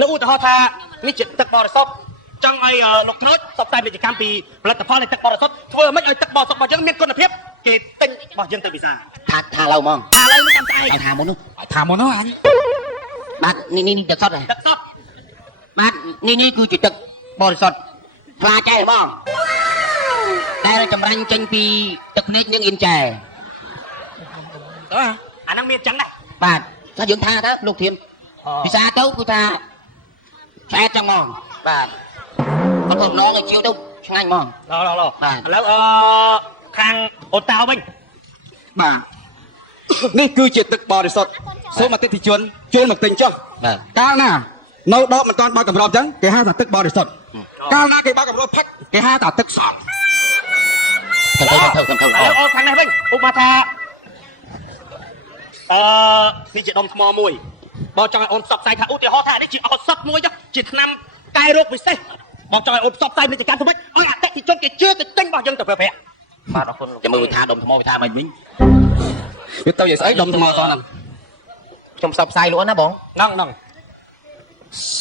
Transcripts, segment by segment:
លោកឧទាហរណ៍ថានេះជាទឹកបរិសុទ្ធចង់ឲ្យលោកក្រូចសបតែពាណិជ្ជកម្មពីផលិតផលនៃទឹកបរិសុទ្ធធ្វើមិនឲ្យទឹកបរិសុទ្ធរបស់យើងមានគុណភាពគេទិញរបស់យើងទៅពិសាថាឡូវហ្មងថាឡូវមិនចាំស្អែកថាមុននោះអញបាទនេះទឹកសុទ្ធហើយទឹកសុទ្ធបាទនេះគឺជាទឹកបរិសុទ្ធខ្លាចឯងបងតែចម្រាញ់ចេញពីទឹកភ្នែកយើងអ៊ីនចែអាហ្នឹងមានចឹងដែរបាទថាយើងថាទៅលោកធៀមពិសាទៅគឺថាឆ្អែតចឹងហ្មងបាទគាត់ទៅឡងឲ្យជាវទៅឆ្ងាញ់ហ្មងបាទឥឡូវខាងអូនតាវិញបាទនេះគឺជាទឹកបរិសុទ្ធសូមអតិថិជនចូលមកទិញចុះកាលណានៅដកមិនតាន់បើកកម្របចឹងគេហៅថាទឹកបរិសុទ្ធកាលណាគេបើកកម្របផឹកគេហៅថាទឹកស្រង់ទៅអូនខាងនេះវិញឧបមាថានេះជាដុំថ្មមួយបងចង់ឲ្យអូនផ្សព្វផ្សាយថាឧទាហរណ៍ថានេះជាឱសថមួយជាថ្នាំកែរោគពិសេសបងចង់ឲ្យអូនផ្សព្វផ្សាយពាណិជ្ជកម្មទៅវិញឲ្យអតិថិជនគេជឿទៅទិញរបស់យើងទៅប្រើប្រាស់បាទអរគុណចាំមើលថាដុំថ្មវាថាមិនវិញវាទៅយ៉ាងស្អីដុំថ្មតហ្នឹងខ្ញុំផ្សព្វផ្សាយលោកណាបងហ្នឹង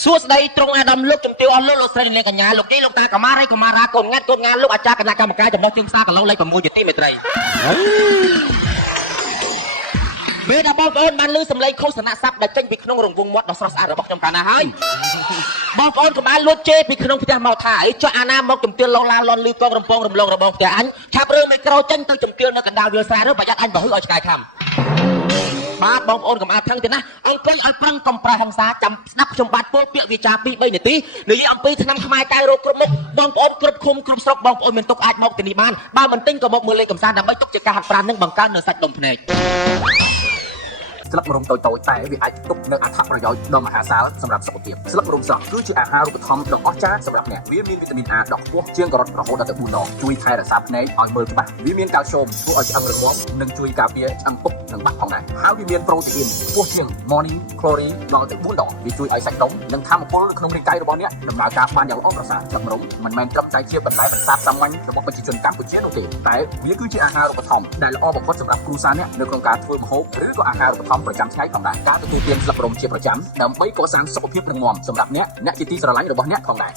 សួស្ដីត្រង់អាដាមលោកជំទាវអស់លោកស្រីនាងកញ្ញាលោកទីលោកតាកមារីកមារាកូនងាត់កូនងាលោកអាចារ្យគណៈកម្មការចំណុះជើងផ្សារគីឡូលេខ6ជាទីមេត្រីពេលដែលបងប្អូនបានឮសំឡេងឃោសនាស័ព្ទដែលចេញពីក្នុងរង្វង់មាត់ដ៏ស្រស់ស្អាតរបស់ខ្ញុំកាលណាហើយបងប្អូនកុំបានលួចជេរពីក្នុងផ្ទះមកថាអីចុះអាណាមកជំទាវឡងឡាលន់លឺកងរំពងរំលងរបងផ្ទះអញឆាប់រើមីក្រូចេញទៅជំទាវនៅកណ្ដាលវាលស្រែរើប្រយ័ត្នអញបើហឺឲ្យឆ្កែខាំបាទបងប្អូនកុំអាថឹងទេណាអង្គុយឲ្យប្រឹងកំប្រែហង្សាចាំស្ដាប់ខ្ញុំបាទពោលពាក្យវាចា2 3នាទីនិយាយអំពីឆ្នាំខ្មែរកែរោគគ្រប់មុខបងប្អូនគ្រប់ឃុំគ្រប់ស្រុកបងប្អូនមានទុកអាចមកទីនេះបានបើមិនទិញក៏មកមើលលេខកំសាន្តដើម្បីទុកជាការហាត់ប្រាណនឹងបង្កើននៅសាច់ដុំភ្នែកស្លឹកម្រុំតូចៗតែវាអាចផ្ទុកនូវអត្ថប្រយោជន៍ដ៏មហាសាលសម្រាប់សុខភាពស្លឹកម្រុំស្រស់គឺជាអាហារូបត្ថម្ភដ៏អស្ចារ្យសម្រាប់អ្នកវាមានវីតាមីន A ដ៏ខ្ពស់ជាងការ៉ុតរហូតដល់ទៅ4ដងជួយថែរក្សាភ្នែកឲ្យមើលច្បាស់វាមានកាល់ស្យូមធ្វើឲ្យឆ្អឹងរឹងមាំនិងជួយការពារឆ្អឹងពុកនិងបាក់ផងដែរហើយវាមានប្រូតេអ៊ីនខ្ពស់ជាង Morning Glory ដល់ទៅ4ដងវាជួយឲ្យសាច់ដុំនិងធម្មពលក្នុងរាងកាយរបស់អ្នកដំណើរការបានយ៉ាងល្អប្រសើរស្លឹកម្រុំមិនមែនត្រឹមតែជាបន្លែបន្សាបសាមញ្ញរបស់ប្រជាជនកម្ពុជានោះទេតែវាគឺជាអាហារូបត្ថម្ភដែលល្អបំផុតសម្រាប់គ្រួសារអ្នកនៅក្នុងការធ្វើម្ហូបឬក៏អាហារូបត្ថម្ភប្រចាំថ្ងៃផងដែរការទទួលទានស្លឹកម្រុំជាប្រចាំដើម្បីកសាងសុខភាពរឹងមាំសម្រាប់អ្នកជាទីស្រឡាញ់របស់អ្នកផងដែរ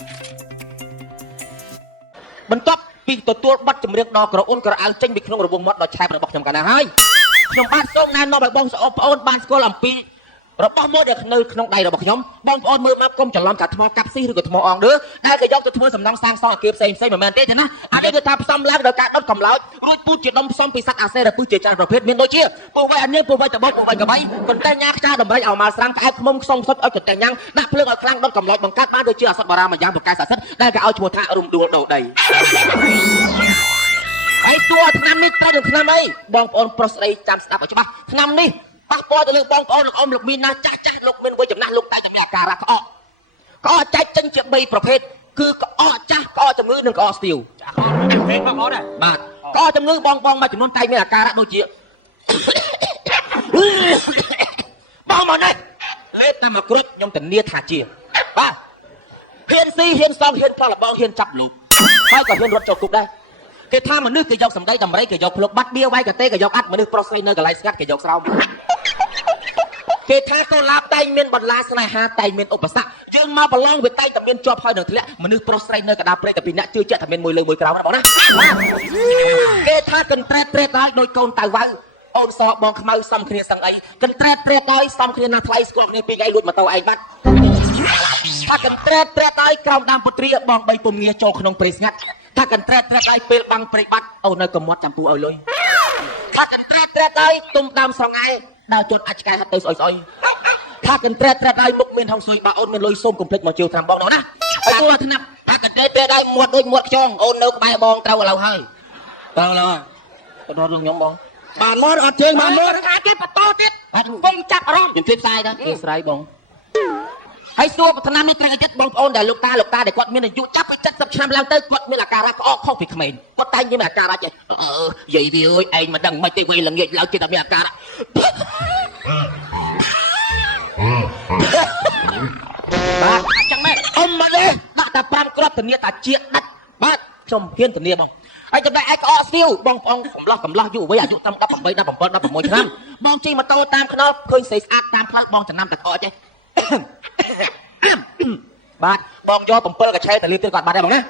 បន្ទាប់ពីទទួលប័ណ្ណចម្រៀងដ៏ក្រអូនក្រអៅចេញពីក្នុងរង្វង់មាត់ដ៏ឆែបរបស់ខ្ញុំកាលណាហើយខ្ញុំបាទសូមណែនាំឲ្យបងប្អូនបានស្គាល់អំពីរបស់មួយដែលនៅក្នុងដៃរបស់ខ្ញុំបងប្អូនមើលមកកុំច្រឡំកាថ្មកាប់ស៊ីឬក៏ថ្មអងដឺដែលគេយកទៅធ្វើសំណង់សាងសង់អគារផ្សេងមិនមែនទេណាអានេះគឺថាផ្សំឡើងដោយការដុតកម្លោចរួចពូតជាដុំផ្សំពីសត្វអាសេរពឹសជាច្រើនប្រភេទមានដូចជាពូវៃអញពូវៃតបពូវៃកបៃកន្តែញ៉ាខ្ចាដំរីឲ្យមកស្រាំងក្អែបខ្មុំខ្សុំសុតឲ្យកន្តែញ៉ាំដាក់ភ្លើងឲ្យខ្លាំងដុតកម្លោចបង្កើតបានដូចជាអសតបារាមួយយ៉ាងប្រកែសសិទ្ធដែលគេឲ្យឈ្មោះថារុំដួលដូរដីហើយតួឆ្នាំនេះតើនឹងឆ្នាំអីបងប្អូនប្រុសស្ដីចាំស្ដាប់ឲ្យច្បាស់ឆ្នាំនេះប៉ះពាល់ទៅលើបងប្អូនលោកអ៊ំលោកមីនណាចាស់លោកមានវ័យចំណាស់លោកតែតែមានអាការៈក្អកចែកចេញជា3ប្រភេទគឺក្អកចាស់ក្អកជំងឺនិងក្អកស្ទាវប្រភេទបងប្អូនបាទក្អកជំងឺបងមួយចំនួនតែមានអាការៈដូចជាបងមកនេះលេបតែមកគ្រុចខ្ញុំធានាថាជាបាទហ៊ានស៊ីហ៊ានសំហ៊ានផលបងហ៊ានចាប់លោកហើយក៏ហ៊ានរត់ចូលគុកដែរគេថាមនុស្សគេយកសម្ដីតម្រៃគេយកភ្លុកបាត់បៀវាយកទេគេយកអត់មនុស្សប្រុសស្រីនៅកន្លែងស្ងាត់គេយកស្រោមគេថាកូឡាបតែងមានបន្លាស្នេហាតែងមានឧបសគ្គយើងមកប្រឡងវាតែងតែមានជាប់ហើយនឹងធ្លាក់មនុស្សប្រុសស្រីនៅកណ្ដាលព្រៃតែពីអ្នកជឿជាក់ថាមានមួយលើមួយក្រោមណាបងណាគេថាកន្ត្រែតហើយដោយកូនតៅវ៉ៅអូនសបងខ្មៅសំគ្នាសឹងអីកន្ត្រែតហើយសំគ្នាណាថ្លៃស្គាល់គ្នាពីថ្ងៃលួចម៉ូតូឯងបាត់ថាកន្ត្រែតហើយក្រោមដើមពុទ្រាបង3ពុំងារចូលក្នុងព្រៃស្ងាត់ថាកន្ត្រែតហើយពេលបាំងព្រៃបាត់អូននៅកមាត់ចាំពូឲ្យលុយថាកន្ត្រែតហើយទុំដើមស្រងាយដើរជន់អាចឆ្កែហាត់ទៅស្អុយថាកន្ត្រែតហើយមុខមានហងស៊ុយបើអូនមានលុយសូមកុំភ្លេចមកជឿតាមបងណាហើយគួរថ្នាក់ថាកន្ត្រែតហើយមាត់ដូចមាត់ខ្យងអូននៅក្បែរបងត្រូវឥឡូវហើយត្រូវឥឡូវទៅដល់រឿងខ្ញុំបងបានមកអត់ជើងបានមកថាគេបន្តទៀតបងចាប់អារម្មណ៍ជំរាបផ្សាយដែរស្រ័យបងហើយសួរប្រាថ្នានេះត្រឹងឲ្យចិត្តបងប្អូនដែលលោកតាដែលគាត់មានអាយុចាប់ពី70ឆ្នាំឡើងទៅគាត់មានអាការៈក្អកខុសពីក្មេងគាត់តែងមានអាការៈចេះយាយវាអើយឯងមិនដឹងមិនទេវេល្ងាចឡើងចិត្តតែមានអាការៈបាទអញ្ចឹងមែនអ៊ំមកនេះដាក់តែ5គ្រាប់ធានាតាជាតិដាច់បាទខ្ញុំហ៊ានធានាបងហើយចំណែកឯក្អកស្ទាវបងប្អូនកំឡោះយុវវ័យអាយុតាម18 17 16ឆ្នាំបងជិះម៉ូតូតាមខ្នល់ឃើញស្រីស្អាតតាមផ្លូវបងចំណាំតែក្អកចេះ បាទបងយក7កញ្ឆេទៅលាបទៀតគាត់បាត់ដែរបងណា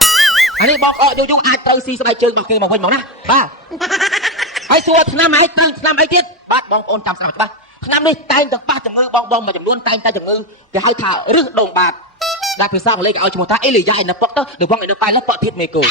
អានេះបងអកយូរអាចត្រូវស៊ីស្បែកជើងរបស់គេមកវិញបងណាបាទហើយសួរឆ្នាំឯងទៅឆ្នាំអីទៀតបាទបងប្អូនចាំស្ដាប់ច្បាស់ឆ្នាំនេះតែងតែប៉ះជំងឺបងមួយចំនួនតែងតែជំងឺគេហៅថារឹសដងបាតដាក់ភាសាអង់គ្លេសគេឲ្យឈ្មោះថាអេលីយ៉ាឯនៅប៉ុកទៅដបងឯនៅប៉ែលប៉ុកទៀតមេគោ